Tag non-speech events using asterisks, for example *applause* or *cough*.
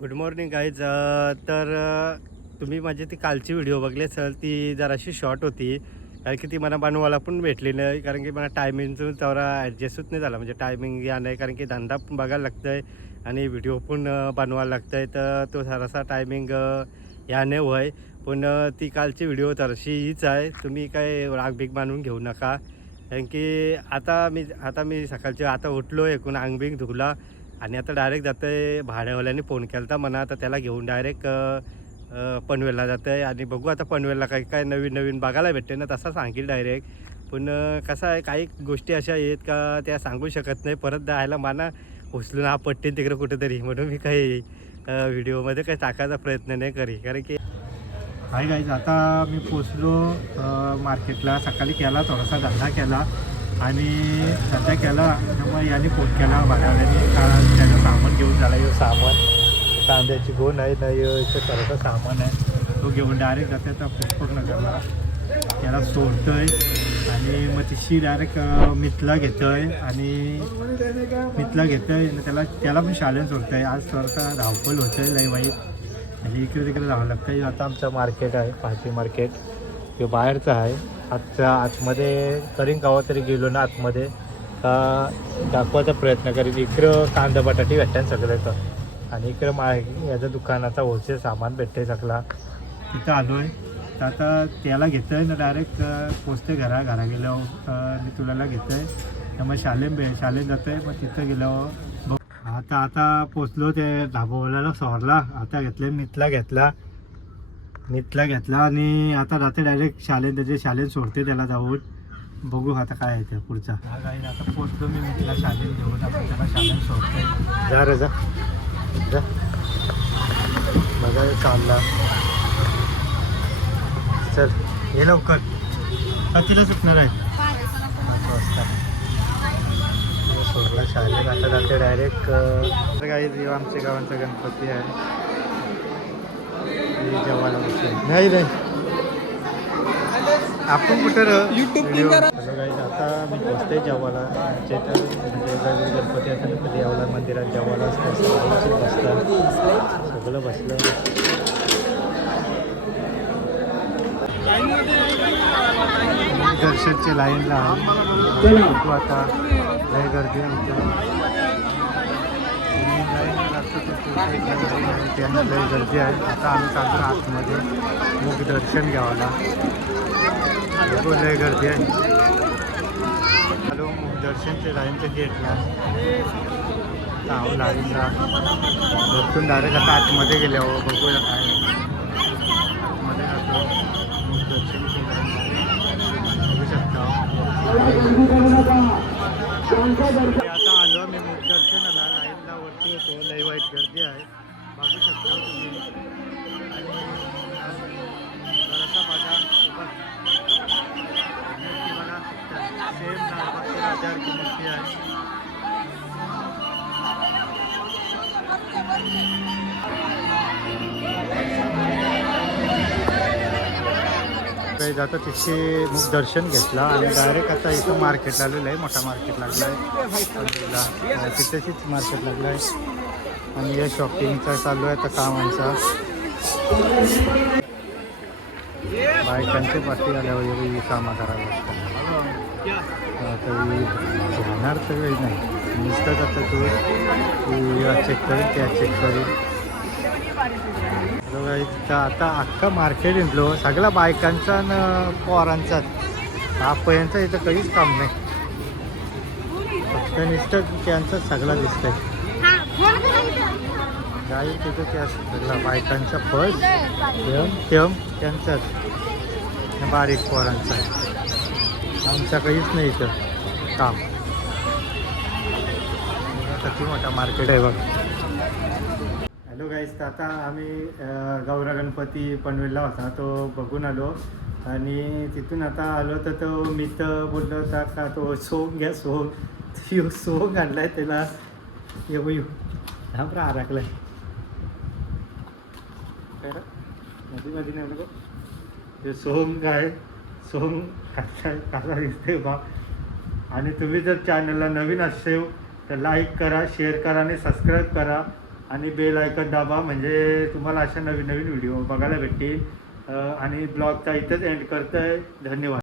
Good morning guys तर तुम्ही माझी ती कालची व्हिडिओ बघली असेल ती जराशी शॉर्ट होती. कारण की ती मला बनवायला पण भेटली नाही. कारण की मला टायमिंगचं तेवढा ॲडजस्टच नाही झाला. म्हणजे टायमिंग या नाही कारण की धंदा पण बघायला लागतं आहे आणि व्हिडिओ पण बनवायला लागतं आहे तर तो जरासा टायमिंग या नाही होय. पण ती कालची व्हिडिओ तशी हीच आहे. तुम्ही काय राग बिग मानून घेऊ नका. कारण की आता मी आता मी सकाळचे आता उठलो एकूण. अंगबिंग धुला. आणि आता डायरेक्ट जातं आहे भाड्यावाल्याने फोन केला होता म्हणा आता त्याला घेऊन डायरेक्ट पनवेलला जातं आहे आणि बघू आता पनवेलला काय काय नवीन नवीन बघायला भेटते ना तसा सांगेल डायरेक्ट पण कसं आहे काही गोष्टी अशा आहेत का त्या सांगू शकत नाही. परत जायला माना उचलून हा पट्टी तिकडे कुठेतरी. म्हणून मी काही व्हिडिओमध्ये काही टाकायचा प्रयत्न नाही करी. कारण की हाय गाईज आता मी पोचलो मार्केटला सकाळी केला थोडासा धंदा केला. आणि धंदा केला त्यामुळे याने फोन केला भाड्यावाल्याने का त्याचं सामान घेऊन झाला हे सामान कांद्याची गोण आहे नाही इथं सर्व सामान आहे. तो घेऊन डायरेक्ट जाते आता करणार त्याला सोडतोय आणि मग तिशी डायरेक्ट मिथला घेतोय आणि मिथला घेतोय आणि त्याला त्याला पण शाळेत सोडतोय. आज थोडासा धावपल होतंय लय वाईट. म्हणजे इकडे तिकडे धावं लागतं हे आता आमचं मार्केट आहे भाजी मार्केट हे बाहेरचं आहे. आजच्या आतमध्ये तरी गावात तरी गेलो ना आतमध्ये. दाखवायचा प्रयत्न करीत इकडं कांदा बटाटे भेटतात सगळं तर आणि इकडं मा याचं दुकानाचा होलसेल सामान भेटते सगळा. तिथं आलो आहे तर आता त्याला घेतं आहे ना डायरेक्ट पोचते घरा घरा गेल्यावर आणि तुला घेतं आहे त्यामुळे शालेम भे शालेम जातं आहे मग तिथं गेल्यावर बघ. आता आता पोचलो ते ढाबावाल्याला सॉरला आता घेतले मिथला घेतला. मिथला घेतला आणि आता रात्री डायरेक्ट शालेन त्याचे शालेन सोडते त्याला जाऊन. बघू आता काय आहे ते पुढचा. आता पोचलो मी मिथला शालेन घेऊन आपण त्याला शालेन सोडते जा रे जा. जा. बघा हे चालला. चल ये लवकर. कितीला सुटणार आहे. पाच वाजता. सोडला शाळेत आता जाते डायरेक्ट काही देव आमच्या गावांचा गणपती आहे. जेवायला नाही नाही. आपण कुठं YouTube करा. काही आता मी पोचते जेवायला. आमच्या इथं म्हणजे वेगवेगळे गणपती असतात कधी यावला मंदिरात जेवायला असतं सगळं बसतं सगळं बसलं. दर्शनच्या लाईनला बघू आता. लय गर्दी आहे लागतो त्यांना लय गर्दी आहे. आता आम्ही चालतो आतमध्ये. मग दर्शन घ्यावाला बघू लय गर्दी आहे. हॅलो मग दर्शनच्या लाईनच्या गेटला लाईनला वरतून डायरेक्ट आता आतमध्ये गेल्या हो बघूया काय. आतमध्ये जातो. मग दर्शनची बघू शकता आता आलो मी मुख दर्शनाला. लाईनला वरती होतो लय वाईट गर्दी आहे. लालबागच्या राजासारखी मूर्ती आहे काही जाता तिथे मुख दर्शन घेतला आणि डायरेक्ट आता इथं मार्केट लागलेलं आहे मोठा मार्केट लागला आहे तिथेच मार्केट लागलं आहे आणि या शॉपिंगचा चालू आहे आता कामांचा. बायकांचे पाठी आल्यावर कामं करायला लागतात. तरी होणार तर काही नाही नुसतंच आता तू तू या चेक करेल त्या चेक करेल बघा आता अख्खा मार्केट इंटलो सगळ्या बायकांचा आणि पोरांचा आपयांचा इथं काहीच काम नाही फक्त नुसतं त्यांचं सगळा दिसतंय काही तिथं त्या सगळ्या बायकांचा फर्स्ट तेम थेम त्यांचाच बारीक पोरांचा आमच्या काहीच नाही इथं. काम. किती मोठा मार्केट आहे बघ. हॅलो गाईज तर आता आम्ही गौरा गणपती पनवेलला होता. तो बघून आलो. आणि तिथून आता आलो तर तो मी तर बोललो होता का तो सोंग घ्या सोंग. *laughs* यो सोंग आणलाय त्याला. येऊ येऊ हा बरं आराखला आहे मधी मधी नाही सोंग आहे. सोंग कसा कसा दिसते बा आणि तुम्ही जर चॅनलला नवीन असेल तर लाईक करा शेअर करा आणि सबस्क्राईब करा. आणि बेल आयकन दाबा म्हणजे तुम्हाला अशा नवीन नवीन व्हिडिओ बघायला भेटतील. आणि ब्लॉगचा इथंच एंड करतोय. धन्यवाद.